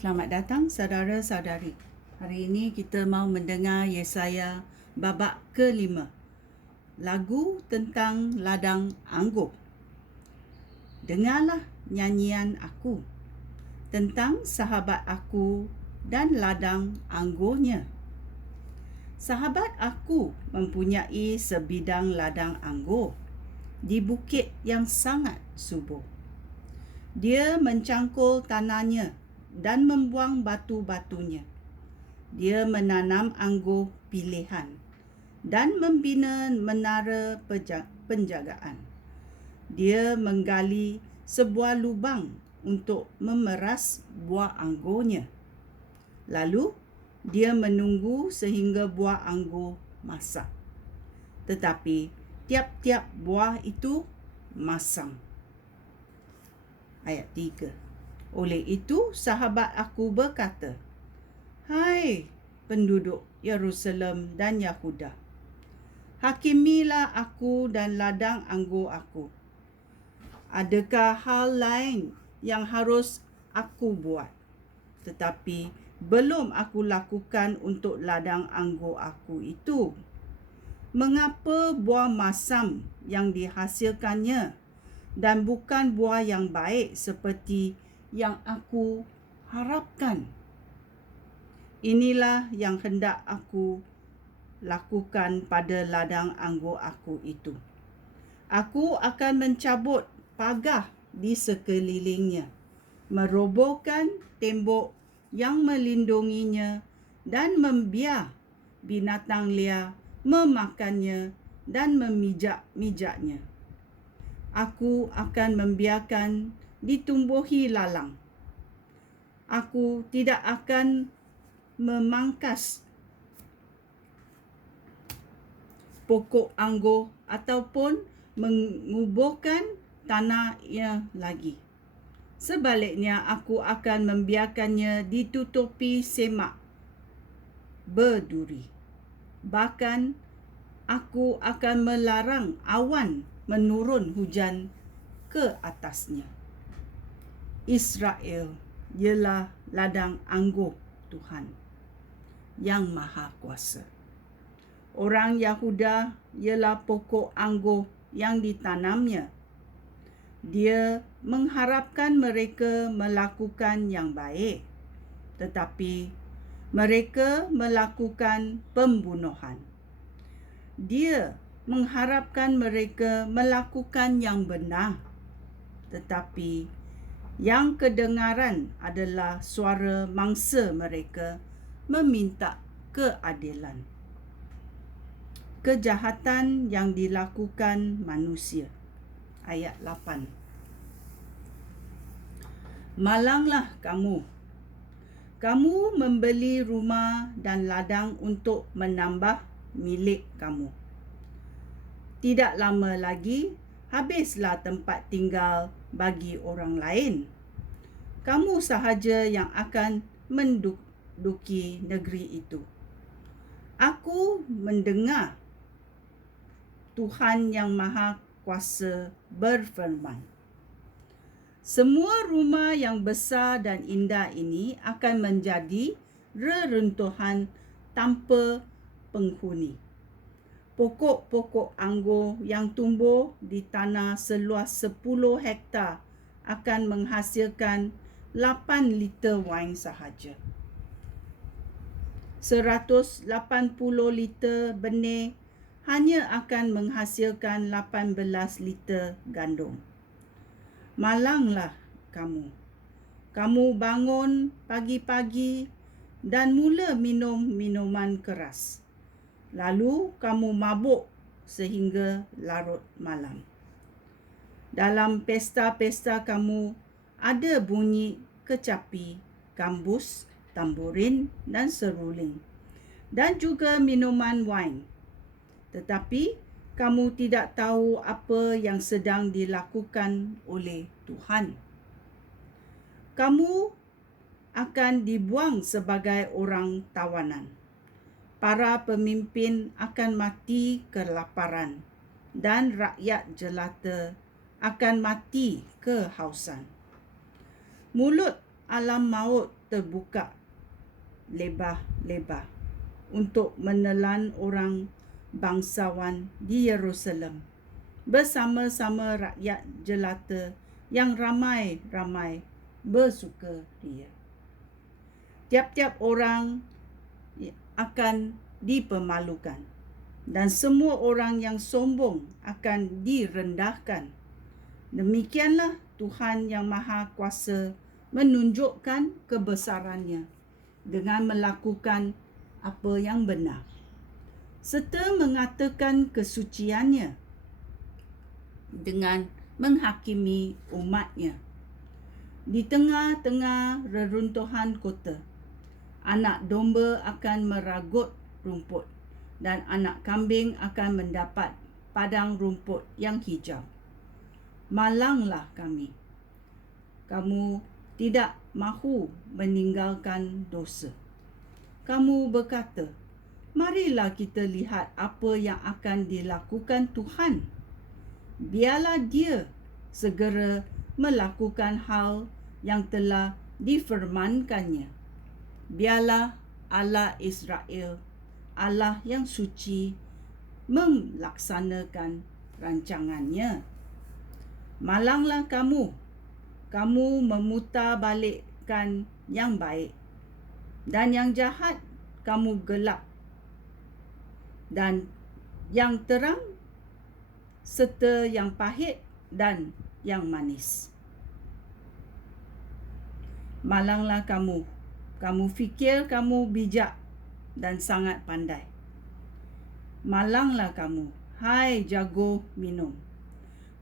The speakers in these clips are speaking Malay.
Selamat datang saudara-saudari. Hari ini kita mau mendengar Yesaya babak ke-5. Lagu tentang ladang anggur. Dengarlah nyanyian aku tentang sahabat aku dan ladang anggurnya. Sahabat aku mempunyai sebidang ladang anggur di bukit yang sangat subur. Dia mencangkul tanahnya dan membuang batu-batunya. Dia menanam anggur pilihan dan membina menara penjagaan. Dia menggali sebuah lubang untuk memeras buah anggurnya. Lalu, dia menunggu sehingga buah anggur masak. Tetapi, tiap-tiap buah itu masam. Ayat 3. Oleh itu, sahabat aku berkata, "Hai penduduk Yerusalem dan Yahuda, hakimilah aku dan ladang anggur aku. Adakah hal lain yang harus aku buat? Tetapi belum aku lakukan untuk ladang anggur aku itu. Mengapa buah masam yang dihasilkannya dan bukan buah yang baik seperti yang aku harapkan? Inilah yang hendak aku lakukan pada ladang anggur aku itu. Aku akan mencabut pagar di sekelilingnya, merobohkan tembok yang melindunginya dan membiar binatang liar memakannya dan memijak-mijaknya. Aku akan membiarkan ditumbuhi lalang. Aku tidak akan memangkas pokok anggur ataupun menguburkan tanahnya lagi. Sebaliknya, aku akan membiarkannya ditutupi semak berduri. Bahkan, aku akan melarang awan menurun hujan ke atasnya. Israel ialah ladang anggur Tuhan yang Maha Kuasa. Orang Yahuda ialah pokok anggur yang ditanamnya. Dia mengharapkan mereka melakukan yang baik, tetapi mereka melakukan pembunuhan. Dia mengharapkan mereka melakukan yang benar, tetapi yang kedengaran adalah suara mangsa mereka meminta keadilan. Kejahatan yang dilakukan manusia. Ayat 8. Malanglah kamu. Kamu membeli rumah dan ladang untuk menambah milik kamu. Tidak lama lagi, habislah tempat tinggal bagi orang lain. Kamu sahaja yang akan menduduki negeri itu. Aku mendengar Tuhan yang Maha Kuasa berfirman, semua rumah yang besar dan indah ini akan menjadi reruntuhan tanpa penghuni. Pokok-pokok anggur yang tumbuh di tanah seluas 10 hektar akan menghasilkan 8 liter wain sahaja. 180 liter benih hanya akan menghasilkan 18 liter gandum. Malanglah kamu. Kamu bangun pagi-pagi dan mula minum minuman keras. Lalu kamu mabuk sehingga larut malam. Dalam pesta-pesta kamu ada bunyi kecapi, gambus, tamburin dan seruling, dan juga minuman wain. Tetapi kamu tidak tahu apa yang sedang dilakukan oleh Tuhan. Kamu akan dibuang sebagai orang tawanan. Para pemimpin akan mati kelaparan dan rakyat jelata akan mati kehausan. Mulut alam maut terbuka lebar-lebar untuk menelan orang bangsawan di Yerusalem bersama-sama rakyat jelata yang ramai-ramai bersukaria. Tiap-tiap orang akan dipermalukan dan semua orang yang sombong akan direndahkan. Demikianlah Tuhan yang Maha Kuasa menunjukkan kebesarannya dengan melakukan apa yang benar, serta mengatakan kesuciannya dengan menghakimi umatnya. Di tengah-tengah reruntuhan kota, anak domba akan meragut rumput dan anak kambing akan mendapat padang rumput yang hijau. Malanglah kami. Kamu tidak mahu meninggalkan dosa. Kamu berkata, marilah kita lihat apa yang akan dilakukan Tuhan. Biarlah dia segera melakukan hal yang telah difirmankannya. Biarlah Allah Israel, Allah yang suci, melaksanakan rancangannya. Malanglah kamu memutarbalikkan yang baik, dan yang jahat kamu gelap, dan yang terang serta yang pahit dan yang manis. Malanglah kamu fikir kamu bijak dan sangat pandai. Malanglah kamu, hai jago minum.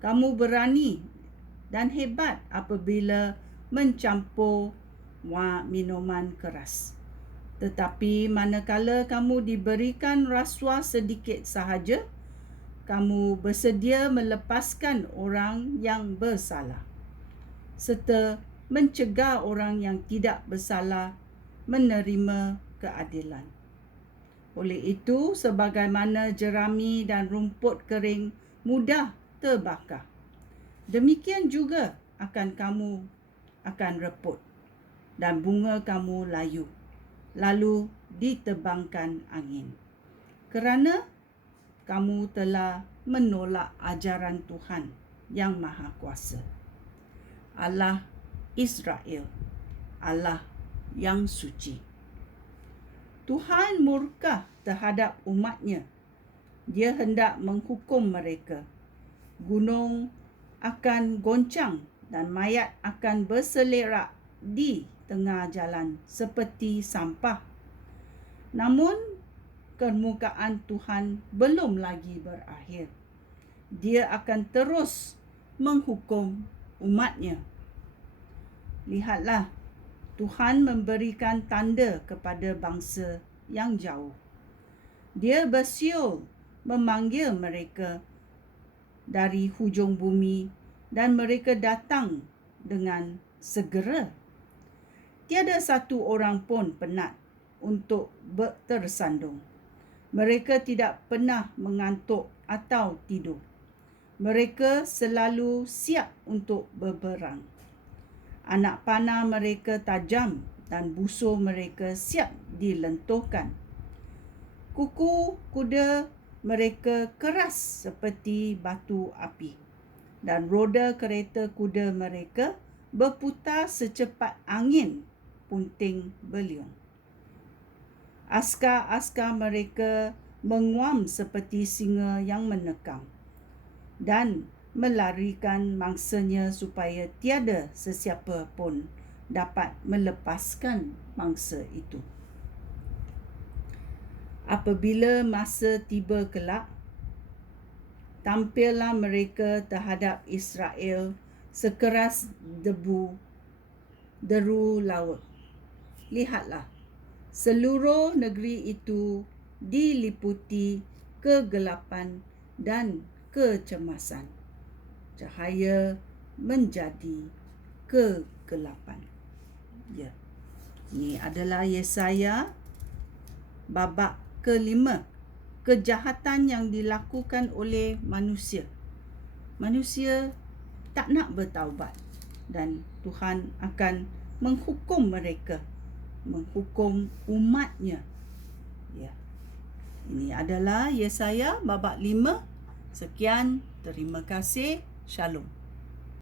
Kamu berani dan hebat apabila mencampur minuman keras. Tetapi manakala kamu diberikan rasuah sedikit sahaja, kamu bersedia melepaskan orang yang bersalah, serta mencegah orang yang tidak bersalah menerima keadilan. Oleh itu, sebagaimana jerami dan rumput kering mudah terbakar, demikian juga kamu akan reput dan bunga kamu layu, lalu ditebangkan angin. Kerana kamu telah menolak ajaran Tuhan yang Maha Kuasa, Allah Israel, Allah yang suci. Tuhan murka terhadap umatnya. Dia hendak menghukum mereka. Gunung akan goncang dan mayat akan berselerak di tengah jalan seperti sampah. Namun kemuliaan Tuhan belum lagi berakhir. Dia akan terus menghukum umatnya. Lihatlah, Tuhan memberikan tanda kepada bangsa yang jauh. Dia bersiul memanggil mereka dari hujung bumi, dan mereka datang dengan segera. Tiada satu orang pun penat untuk tersandung. Mereka tidak pernah mengantuk atau tidur. Mereka selalu siap untuk berperang. Anak panah mereka tajam dan busur mereka siap dilentuhkan. Kuku kuda mereka keras seperti batu api, dan roda kereta kuda mereka berputar secepat angin punting beliung. Askar-askar mereka menguam seperti singa yang menekam dan melarikan mangsanya supaya tiada sesiapa pun dapat melepaskan mangsa itu. Apabila masa tiba kelak, tampillah mereka terhadap Israel sekeras deru laut. Lihatlah, seluruh negeri itu diliputi kegelapan dan kecemasan. Cahaya menjadi kegelapan. Ya, ini adalah Yesaya babak ke-5. Kejahatan yang dilakukan oleh manusia. Manusia tak nak bertaubat, dan Tuhan akan menghukum mereka, menghukum umatnya. Ya. Ini adalah Yesaya babak 5. Sekian, terima kasih. Shalom.